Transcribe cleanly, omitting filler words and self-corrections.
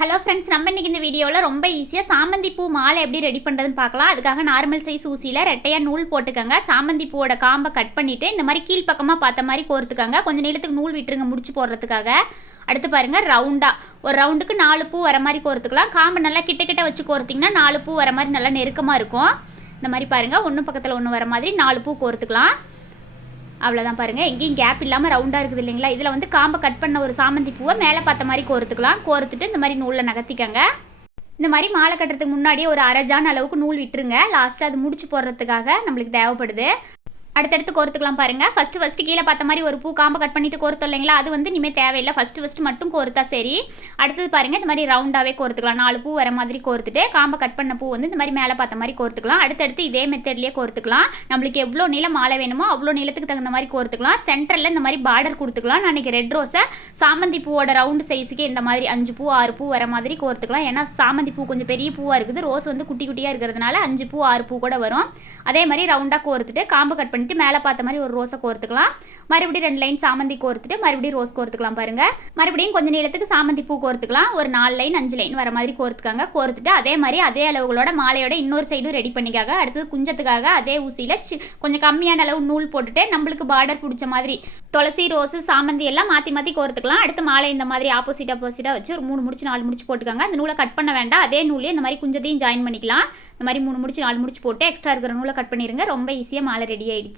Hello friends, நம்ம இன்றைக்கி இந்த வீடியோவில் ரொம்ப ஈஸியாக சாமந்தி பூ மாலை எப்படி ரெடி பண்ணுறதுன்னு பார்க்கலாம். அதுக்காக நார்மல் சைஸ் ஊசியில் ரெட்டையாக நூல் போட்டுக்கோங்க. சாமந்தி பூவோட காம்பை கட் பண்ணிவிட்டு இந்த மாதிரி கீழ்ப்பக்கமாக பார்த்த மாதிரி கோர்த்துக்கோங்க. கொஞ்சம் நீளத்துக்கு நூல் விட்டுருங்க முடிச்சு போடுறதுக்காக. அடுத்து பாருங்கள், ரவுண்டாக ஒரு ரவுண்டுக்கு 4 பூ வர மாதிரி கோர்த்துக்கலாம். காம்பை நல்லா கிட்ட கிட்ட வச்சு கோர்த்திங்கன்னா 4 பூ வர மாதிரி நல்லா நெருக்கமாக இருக்கும். இந்த மாதிரி பாருங்கள், ஒன்று பக்கத்தில் ஒன்று வர மாதிரி 4 பூ கோர்த்துக்கலாம். அவ்வளோதான் பாருங்கள், எங்கேயும் கேப் இல்லாமல் ரவுண்டாக இருக்குது இல்லைங்களா. இதில் வந்து காம்பை கட் பண்ண ஒரு சாமந்தி பூவை மேலே பார்த்த மாதிரி கோர்த்துக்கலாம். கோர்த்துட்டு இந்த மாதிரி நூலில் நகர்த்திக்கங்க. இந்த மாதிரி மாலை கட்டுறதுக்கு முன்னாடியே ஒரு அரை ஜான் அளவுக்கு நூல் விட்டுருங்க. லாஸ்ட்டாக அது முடிச்சு போடுறதுக்காக நம்மளுக்கு தேவைப்படுது. அடுத்தடுத்து கோர்த்துக்கலாம் பாருங்கள். ஃபஸ்ட்டு கீழே பார்த்த மாதிரி ஒரு பூ காம்பை கட் பண்ணிவிட்டு கோர்த்தோம் இல்லைங்களா, அது வந்து இனிமேல் தேவையில்லை. ஃபஸ்ட்டு மட்டும் கோர்த்தா சரி. அடுத்தது பாருங்கள், இந்த மாதிரி ரவுண்டாகவே கோர்த்துக்கலாம். 4 பூ வர மாதிரி கோர்த்துட்டு காம்பை கட் பண்ண பூ வந்து இந்த மாதிரி மேலே பார்த்த மாதிரி கோர்த்துக்கலாம். அடுத்தடுத்து இதே மெத்தட்லேயே கோர்த்துக்கலாம். நம்மளுக்கு எவ்வளோ நீளம் மாலை வேணுமோ அவ்வளோ நீளத்துக்கு தகுந்த மாதிரி கோர்த்துக்கலாம். சென்டரில் இந்த மாதிரி பார்டர் கொடுத்துக்கலாம். நான் இன்றைக்கி ரெட் ரோஸை சாமந்தி பூவோட ரவுண்டு சைஸுக்கு இந்த மாதிரி 5 பூ 6 பூ வர மாதிரி கோர்த்துக்கலாம். ஏன்னா சாமந்தி பூ கொஞ்சம் பெரிய பூவாக இருக்குது, ரோஸ் வந்து குட்டி குட்டியாக இருக்கிறதுனால 5 பூ 6 பூ கூட வரும். அதே மாதிரி ரவுண்டாக கோர்த்துட்டு காம்பை கட் பண்ணி மேலே பார்த்த மாதிரி ஒரு ரோஸை கோர்த்துக்கலாம். மறுபடியும் 2 லைன் சாமந்தி கோர்த்துட்டு மறுபடியும் ரோஸ் கோர்த்துக்கலாம் பாருங்க. மறுபடியும் கொஞ்சம் நீளத்துக்கு சாமந்தி பூ கோர்த்துக்கலாம். ஒரு 4 லைன் 5 லைன் வர மாதிரி கோர்த்துக்காங்க. கோர்த்துட்டு அதே மாதிரி அதே அளவுகளோட மாலையோட இன்னொரு சைடும் ரெடி பண்ணிக்காங்க. அடுத்தது குஞ்சத்துக்காக அதே ஊசியில் கொஞ்சம் கம்மியான அளவு நூல் போட்டுட்டு நம்மளுக்கு பார்டர் பிடிச்ச மாதிரி துளசி ரோஸு சாமந்தி எல்லாம் மாற்றி மாற்றி கோர்த்துக்கலாம். அடுத்து மாலை இந்த மாதிரி ஆப்போசிட்டாக வச்சு ஒரு 3 முடிச்சு 4 முடிச்சு போட்டுக்காங்க. அந்த நூலை கட் பண்ண வேண்டாம், அதே நூலே இந்த மாதிரி குஞ்சத்தையும் ஜாயின் பண்ணிக்கலாம். இந்த மாதிரி 3 முடிச்சு 4 முடிச்சு போட்டு எக்ஸ்ட்ரா இருக்கிற நூலை கட் பண்ணிடுங்க. ரொம்ப ஈஸியாக மாலை ரெடி ஆயிடுச்சு.